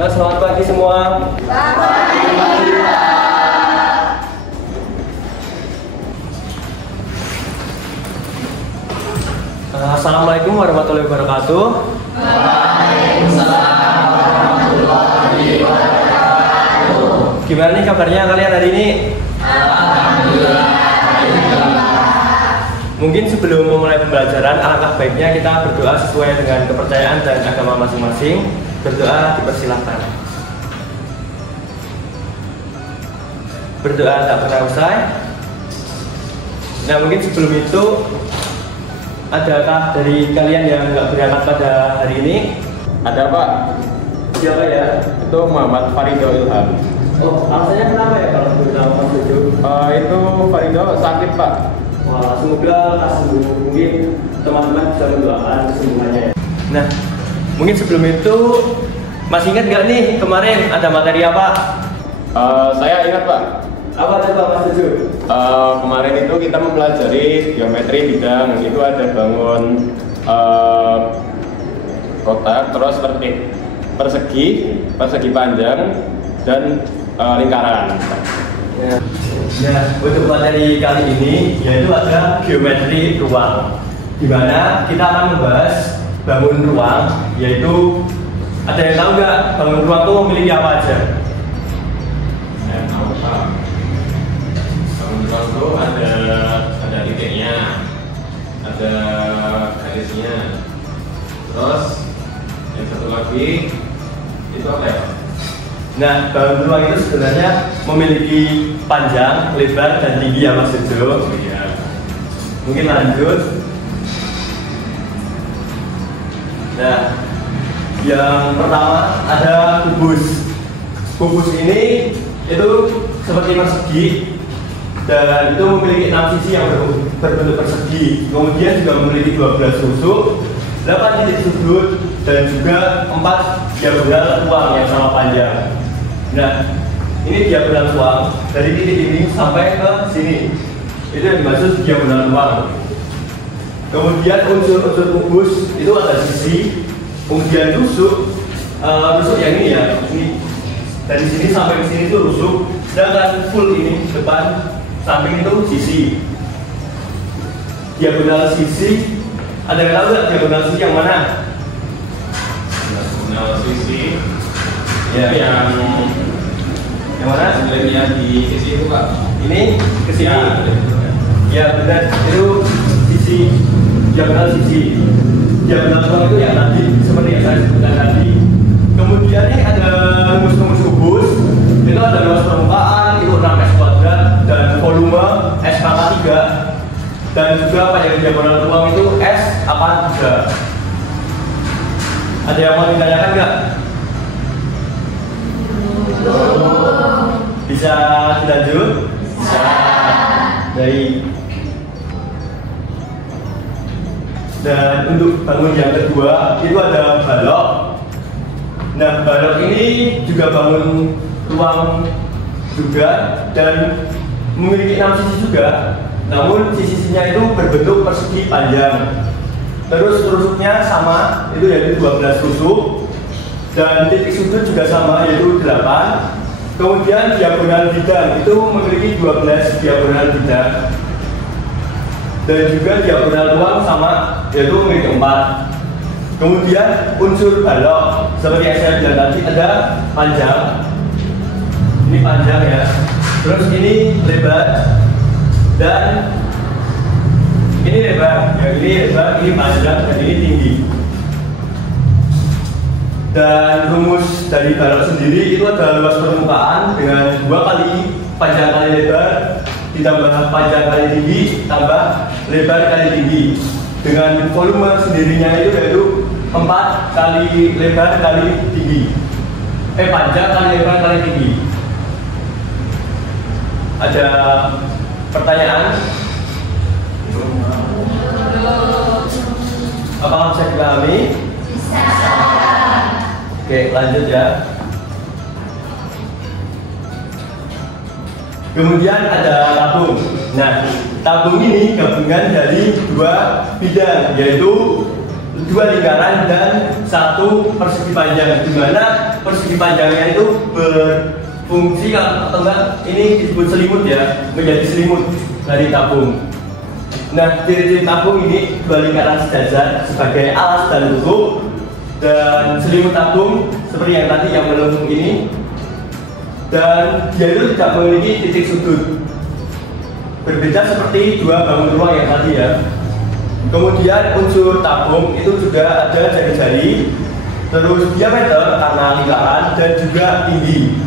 Selamat pagi semua. Assalamualaikum warahmatullahi wabarakatuh. Waalaikumsalam warahmatullahi wabarakatuh. Gimana nih kabarnya kalian hari ini? Alhamdulillah. Mungkin sebelum memulai pembelajaran, alangkah baiknya kita berdoa sesuai dengan kepercayaan dan agama masing-masing. Berdoa dipersilahkan. Berdoa tak pernah usai. Nah, mungkin sebelum itu, adakah dari kalian yang nggak berangkat pada hari ini? Ada Pak, Siapa ya? itu Muhammad Farido Ilham. Oh, alasannya kenapa ya kalau beritahu Mas Tuju? Itu Farido sakit Pak. Wah, semoga sembuh. Mungkin teman-teman bisa mendoakan kesembuhannya ya. Nah, mungkin sebelum itu, masih ingat nggak nih kemarin ada materi apa? Saya ingat Pak. Apa coba Mas Tuju? Kemarin itu kita mempelajari geometri bidang. Itu ada bangun kotak, terus persegi panjang dan lingkaran. Ya, untuk materi kali ini yaitu ada geometri ruang, di mana kita akan membahas bangun ruang, yaitu ada yang tahu nggak bangun ruang itu memiliki apa aja? Saya tahu Pak. Bangun ruang itu ada titiknya, ada garisnya, terus yang satu lagi itu apa ya? Nah, bangun ruang itu sebenarnya memiliki panjang, lebar, dan tinggi ya Mas Jojo. Iya. Mungkin lanjut. Nah, yang pertama ada kubus. Kubus ini itu seperti persegi dan itu memiliki 6 sisi yang berbentuk persegi. Kemudian juga memiliki 12 rusuk, 8 titik sudut, dan juga 4 diagonal ruang yang sama panjang. Nah, ini diagonal ruang dari titik ini sampai ke sini. Itu yang dimaksud diagonal ruang. Kemudian unsur-unsur kubus itu ada sisi, kemudian rusuk yang ini ya, ini dari sini sampai ke sini itu rusuk, sedangkan full ini depan samping itu sisi. Diagonal sisi, ada yang tahu nggak diagonal sisi yang mana? Diagonal sisi Ya. Yang mana? Sebenarnya di sisi itu Pak. Ini ke sini. Ya. Ya benar, itu sisi diagonal sisi. Diagonal ruang itu yang tadi seperti yang saya sebutkan tadi. Kemudian ini ada rumus-rumus kubus. Itu ada luas permukaan itu 6S kuadrat dan volume S pangkat 3. Dan juga panjang diagonal ruang itu S pangkat 3. Ada yang mau ditanyakan nggak? Bisa dilanjut? Bisa. Baik. Dan untuk bangun yang kedua itu ada balok. Nah, balok ini juga bangun ruang juga dan memiliki 6 sisi juga. Namun sisi-sisinya itu berbentuk persegi panjang. Terus rusuknya sama, itu yaitu 12 rusuk. Dan titik sudut juga sama, yaitu 8. Kemudian diagonal bidang itu memiliki 12 diagonal bidang. Dan juga diagonal ruang sama, yaitu memiliki 4. Kemudian unsur balok seperti yang saya bilang tadi ada panjang. Ini panjang ya. Terus ini lebar dan ini lebar. Ya, ini lebar, ini panjang dan ini tinggi. Dan rumus dari balok sendiri itu ada luas permukaan dengan 2 kali panjang kali lebar ditambah panjang kali tinggi tambah lebar kali tinggi, dengan volume sendirinya itu yaitu 4 kali lebar kali tinggi, panjang kali lebar kali tinggi. Ada pertanyaan? Apakah bisa dipahami? Bisa. Oke, lanjut ya. Kemudian ada tabung. Nah, tabung ini gabungan dari 2 bidang, yaitu 2 lingkaran dan 1 persegi panjang, di mana persegi panjangnya itu berfungsi atau enggak ini disebut selimut ya, menjadi selimut dari tabung. Nah, ciri-ciri tabung ini 2 lingkaran sejajar sebagai alas dan tutup, dan selimut tabung seperti yang tadi yang melengkung ini, dan dia itu tidak memiliki titik sudut, berbeda seperti 2 bangun ruang yang tadi ya. Kemudian unsur tabung itu juga ada jari-jari, terus diameter karena lingkaran, dan juga tinggi.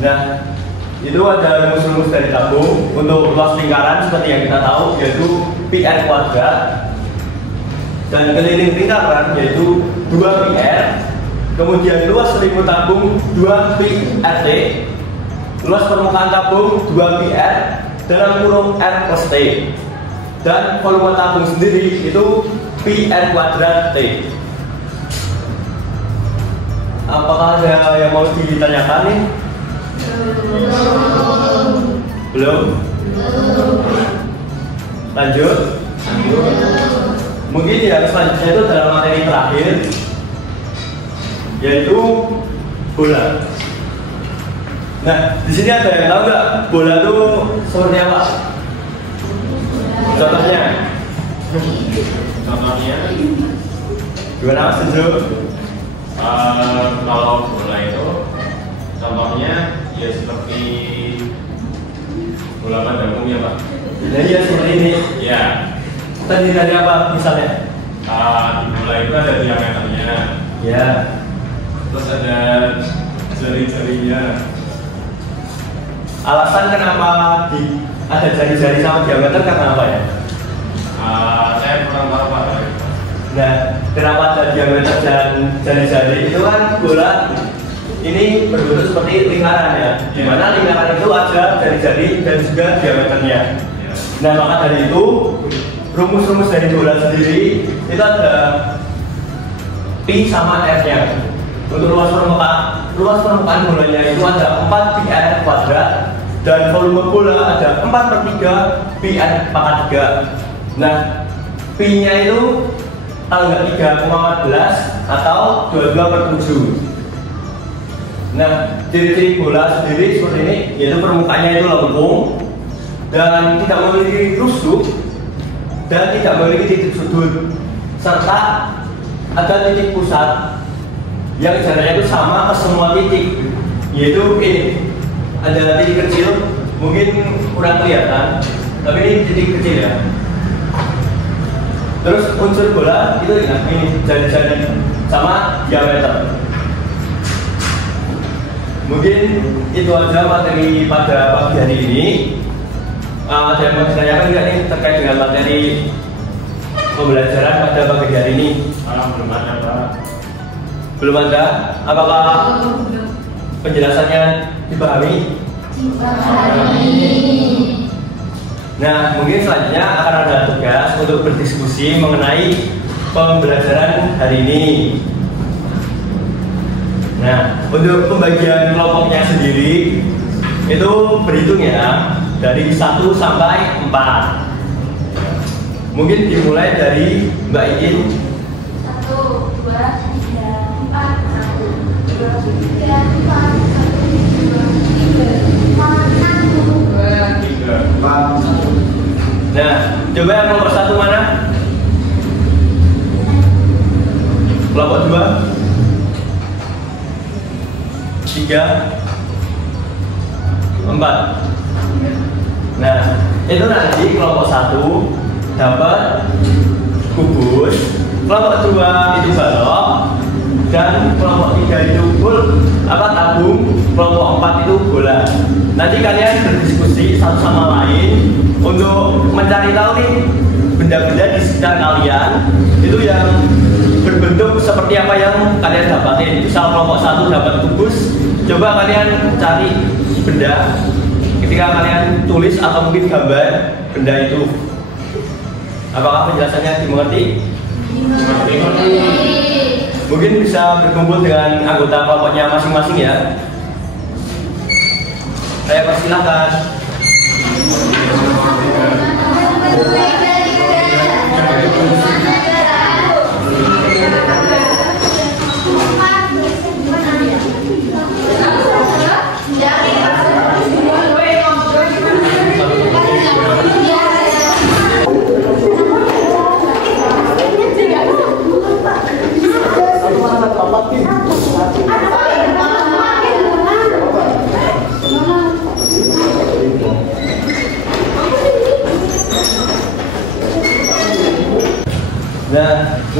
Nah, itu ada rumus-rumus dari tabung. Untuk luas lingkaran seperti yang kita tahu yaitu πr kuadrat, dan keliling lingkaran yaitu 2πr. Kemudian luas selimut tabung 2πrt, luas permukaan tabung 2πr dalam kurung r plus t, dan volume tabung sendiri itu πr kuadrat t. Apakah ada yang mau ditanyakan nih? Belum? Lanjut? Mungkin ya selanjutnya itu dalam materi terakhir, yaitu bola. Nah, di sini ada yang tahu nggak bola itu seperti apa? Contohnya? Gimana Mas Senjo? Kalau bola itu contohnya ya seperti bola pada umumnya Pak. Jadi ya seperti ini. Ya. Tadi dari apa misalnya? Di bola itu ada diameternya. Ya. Terus ada jari-jarinya. Alasan kenapa ada jari-jari sama diameter karena apa ya? Saya kurang tahu Pak. Nah, kenapa ada diameter dan jari-jari? Itu kan bola ini berbentuk seperti lingkaran ya, di mana lingkaran itu ada jari-jari dan juga diameternya. Nah, maka dari itu rumus-rumus dari bola sendiri itu ada pi sama r-nya. Untuk luas permukaan bolanya itu ada 4πr kuadrat, dan volume bola ada 4/3 πr pangkat 3. Nah, pi-nya itu tanggal 3,14 atau 22/7. Nah, ciri-ciri bola sendiri seperti ini, yaitu permukaannya itu lengkung dan tidak memiliki rusuk dan tidak memiliki titik sudut, serta ada titik pusat yang jaraknya itu sama ke semua titik, yaitu ini ada titik kecil, mungkin kurang kelihatan, tapi ini titik kecil ya. Terus unsur bola itu ya, ini jari-jari sama diameter. Mungkin itu aja materi pada pagi hari ini. Ada yang mau ditanyakan nggak nih terkait dengan materi pembelajaran pada pagi hari ini? Belum ada Pak. Belum ada? Apakah penjelasannya dipahami? Nah, mungkin selanjutnya akan ada tugas untuk berdiskusi mengenai pembelajaran hari ini. Nah, untuk pembagian kelompoknya sendiri itu berhitung ya, dari 1 sampai 4. Mungkin dimulai dari Mbak Iin. 1, 2, 3, 4, 1, 2, 3, 4, 1, 2, 3, 4, 6, 2, 3. Nah, coba yang nomor 1 mana? Kelompok 2, 3, 4. Nah, itu nanti kelompok 1 dapat kubus, kelompok 2 itu balok, dan kelompok 3 itu tabung, kelompok 4 itu bola. Nanti kalian berdiskusi satu sama lain untuk mencari tahu nih benda-benda di sekitar kalian itu yang berbentuk seperti apa yang kalian dapatin. Misal kelompok 1 dapat kubus, coba kalian cari benda ketika kalian tulis atau mungkin gambar benda itu. Apakah penjelasannya dimengerti? Mungkin bisa berkumpul dengan anggota kelompoknya masing-masing ya. Saya persilahkan.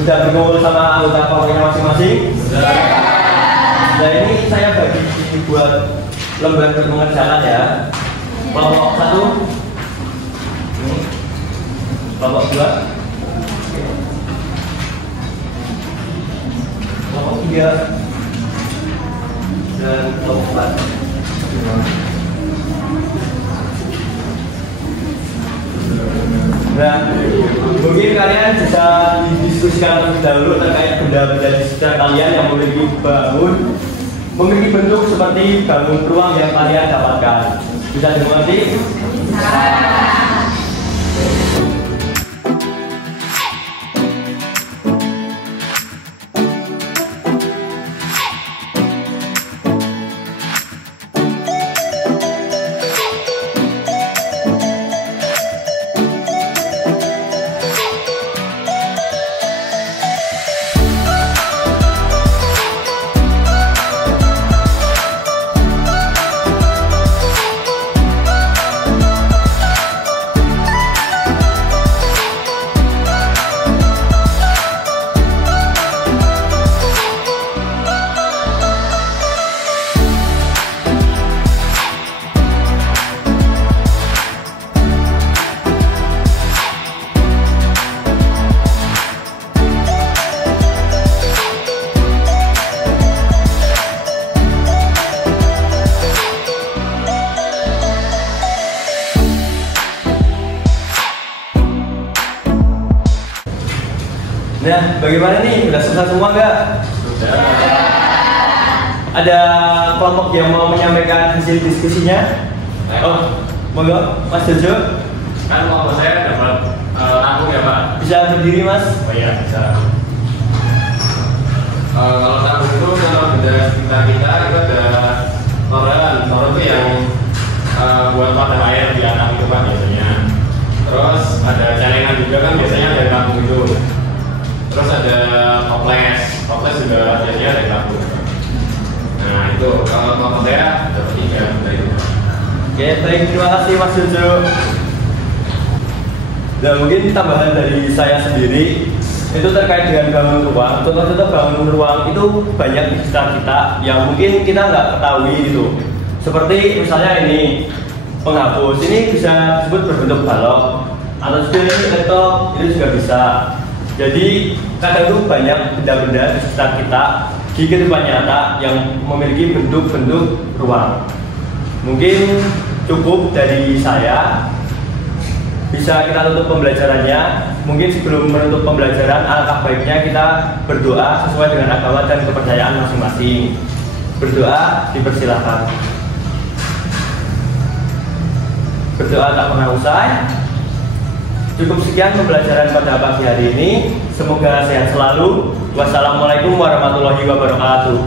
Sudah berkumpul sama anggota kelompoknya masing-masing? Nah ini saya bagi buat lembar mengerjakan ya. Kelompok 1, ini. Kelompok 2, kelompok 3, dan kelompok 4. Nah, mungkin kalian bisa didiskusikan terlebih dahulu terkait benda-benda di sekitar kalian yang memiliki bentuk seperti bangun ruang yang kalian dapatkan. Bisa dimengerti? Nah, bagaimana nih? Udah selesai semua nggak? Sudah. Ada kelompok yang mau menyampaikan hasil diskusinya? Oh, monggo, Mas Jojo. Kan kelompok saya dapat tabung ya Pak? Bisa berdiri Mas? Oh iya, bisa. Kalau tabung itu kalau benda sekitar kita itu ada toren itu yang buat wadah air di anak itu Pak biasanya. Terus ada celengan juga kan biasanya dari tabung itu. Terus ada toples juga biasanya dari tabung. Nah itu kalau kelompok saya dapat 3 benda itu. Oke, baik, terima kasih Mas Jojo. Dan mungkin tambahan dari saya sendiri itu terkait dengan bangun ruang. Contoh-contoh bangun ruang itu banyak di sekitar kita yang mungkin kita nggak ketahui gitu. Seperti misalnya ini penghapus, ini bisa disebut berbentuk balok atau juga laptop itu juga bisa. Jadi kadang itu banyak benda-benda di sekitar kita di kehidupan nyata yang memiliki bentuk-bentuk ruang. Mungkin cukup dari saya. Bisa kita tutup pembelajarannya. Mungkin sebelum menutup pembelajaran, alangkah baiknya kita berdoa sesuai dengan agama dan kepercayaan masing-masing. Berdoa dipersilakan. Berdoa tak pernah usai. Cukup sekian pembelajaran pada pagi hari ini. Semoga sehat selalu. Wassalamualaikum warahmatullahi wabarakatuh.